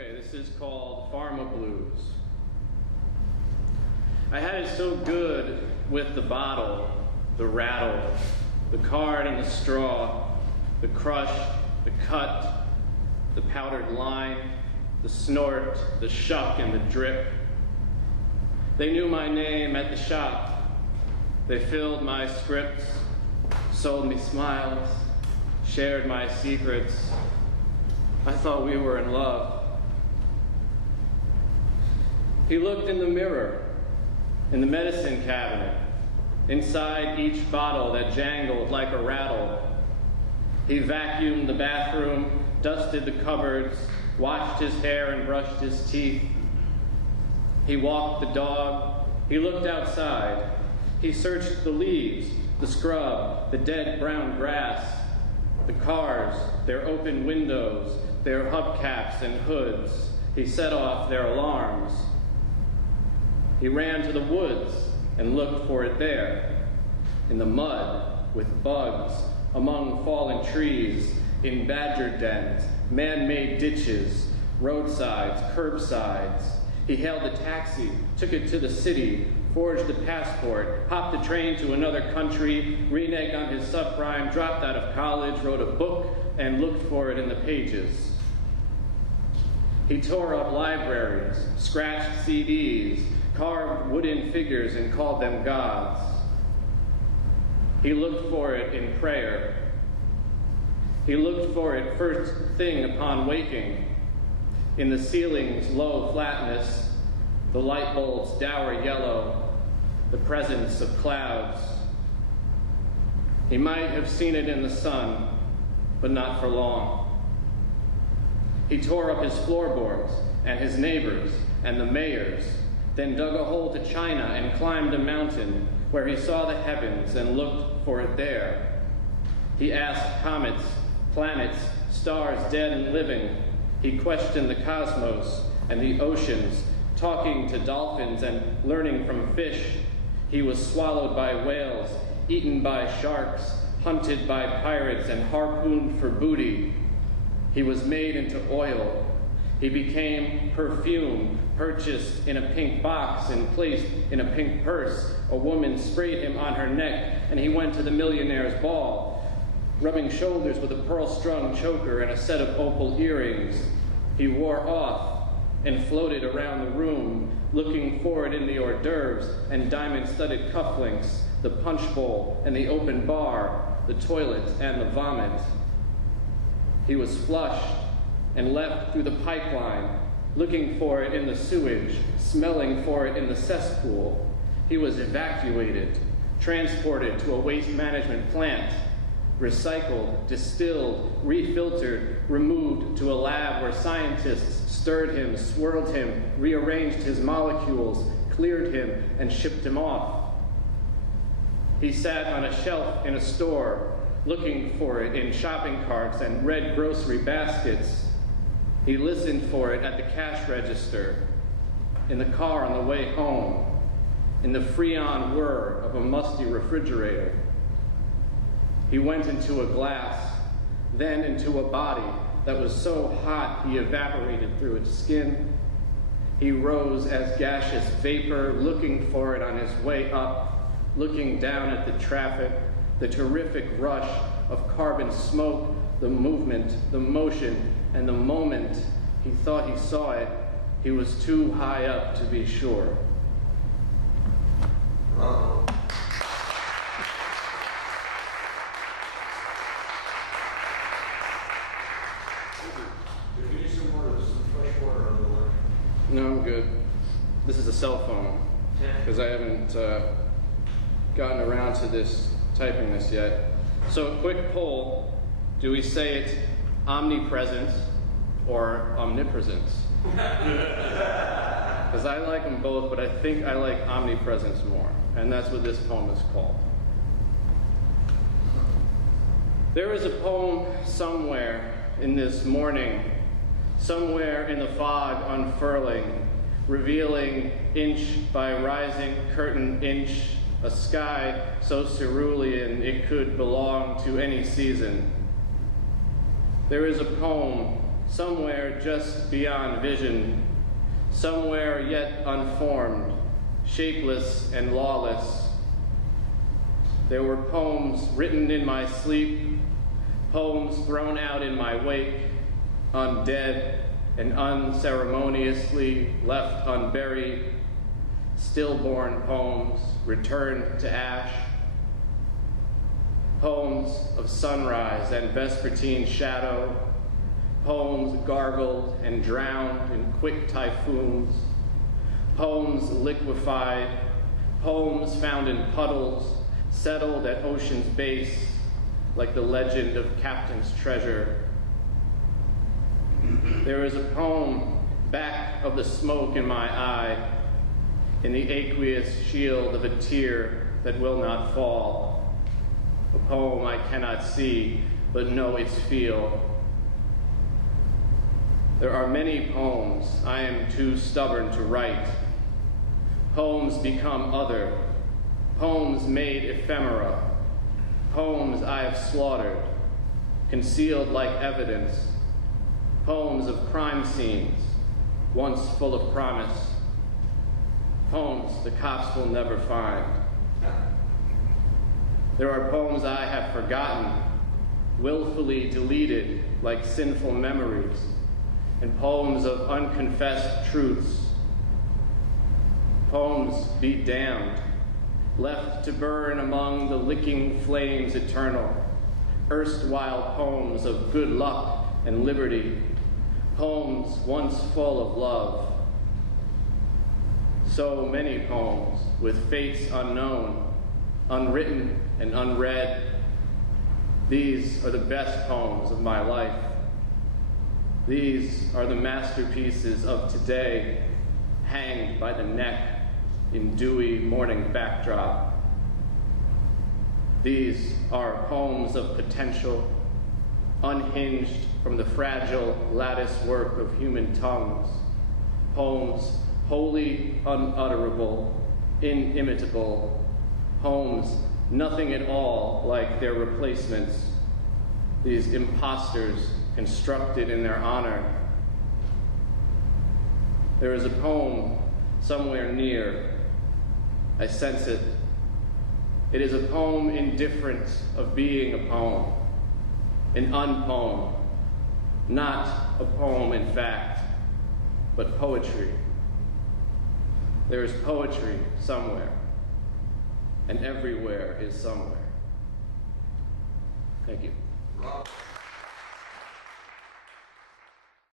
Okay, this is called Pharma Blues. I had it so good with the bottle, the rattle, the card and the straw, the crush, the cut, the powdered line, the snort, the shuck, and the drip. They knew my name at the shop. They filled my scripts, sold me smiles, shared my secrets. I thought we were in love. He looked in the mirror, in the medicine cabinet, inside each bottle that jangled like a rattle. He vacuumed the bathroom, dusted the cupboards, washed his hair and brushed his teeth. He walked the dog. He looked outside. He searched the leaves, the scrub, the dead brown grass, the cars, their open windows, their hubcaps and hoods. He set off their alarms. He ran to the woods and looked for it there, in the mud, with bugs, among fallen trees, in badger dens, man-made ditches, roadsides, curbsides. He hailed a taxi, took it to the city, forged a passport, hopped a train to another country, reneged on his subprime, dropped out of college, wrote a book, and looked for it in the pages. He tore up libraries, scratched CDs, carved wooden figures and called them gods. He looked for it in prayer. He looked for it first thing upon waking, in the ceiling's low flatness, the light bulb's dour yellow, the presence of clouds. He might have seen it in the sun, but not for long. He tore up his floorboards and his neighbors and the mayor's, then dug a hole to China and climbed a mountain where he saw the heavens and looked for it there. He asked comets, planets, stars dead and living. He questioned the cosmos and the oceans, talking to dolphins and learning from fish. He was swallowed by whales, eaten by sharks, hunted by pirates, and harpooned for booty. He was made into oil. He became perfume, purchased in a pink box and placed in a pink purse. A woman sprayed him on her neck, and he went to the millionaire's ball, rubbing shoulders with a pearl-strung choker and a set of opal earrings. He wore off and floated around the room, looking for it in the hors d'oeuvres and diamond-studded cufflinks, the punch bowl and the open bar, the toilet and the vomit. He was flushed and left through the pipeline, looking for it in the sewage, smelling for it in the cesspool. He was evacuated, transported to a waste management plant, recycled, distilled, refiltered, removed to a lab where scientists stirred him, swirled him, rearranged his molecules, cleared him, and shipped him off. He sat on a shelf in a store, looking for it in shopping carts and red grocery baskets. He listened for it at the cash register, in the car on the way home, in the freon whir of a musty refrigerator. He went into a glass, then into a body that was so hot he evaporated through its skin. He rose as gaseous vapor, looking for it on his way up, looking down at the traffic, the terrific rush of carbon smoke, the movement, the motion, and the moment he thought he saw it, he was too high up to be sure. Bravo. If you need some fresh water on the line. No, I'm good. This is a cell phone, because I haven't gotten around to typing this yet. So a quick poll, do we say it's omnipresent or omnipresence? Because I like them both, but I think I like omnipresence more. And that's what this poem is called. There is a poem somewhere in this morning, somewhere in the fog unfurling, revealing inch by rising curtain inch, a sky so cerulean it could belong to any season. There is a poem somewhere just beyond vision, somewhere yet unformed, shapeless and lawless. There were poems written in my sleep, poems thrown out in my wake, undead and unceremoniously left unburied, stillborn poems returned to ash, poems of sunrise and vespertine shadow, poems gargled and drowned in quick typhoons, poems liquefied, poems found in puddles, settled at ocean's base like the legend of Captain's Treasure. There is a poem back of the smoke in my eye, in the aqueous shield of a tear that will not fall, a poem I cannot see but know its feel. There are many poems I am too stubborn to write. Poems become other, poems made ephemera, poems I have slaughtered, concealed like evidence, poems of crime scenes, once full of promise, poems the cops will never find. There are poems I have forgotten, willfully deleted like sinful memories, and poems of unconfessed truths. Poems be damned, left to burn among the licking flames eternal, erstwhile poems of good luck and liberty, poems once full of love. So many poems with fates unknown, unwritten and unread. These are the best poems of my life. These are the masterpieces of today, hanged by the neck in dewy morning backdrop. These are poems of potential, unhinged from the fragile lattice work of human tongues, poems wholly unutterable, inimitable, poems nothing at all like their replacements, these imposters constructed in their honor. There is a poem somewhere near. I sense it. It is a poem indifferent of being a poem, an unpoem, not a poem in fact, but poetry. There is poetry somewhere, and everywhere is somewhere. Thank you.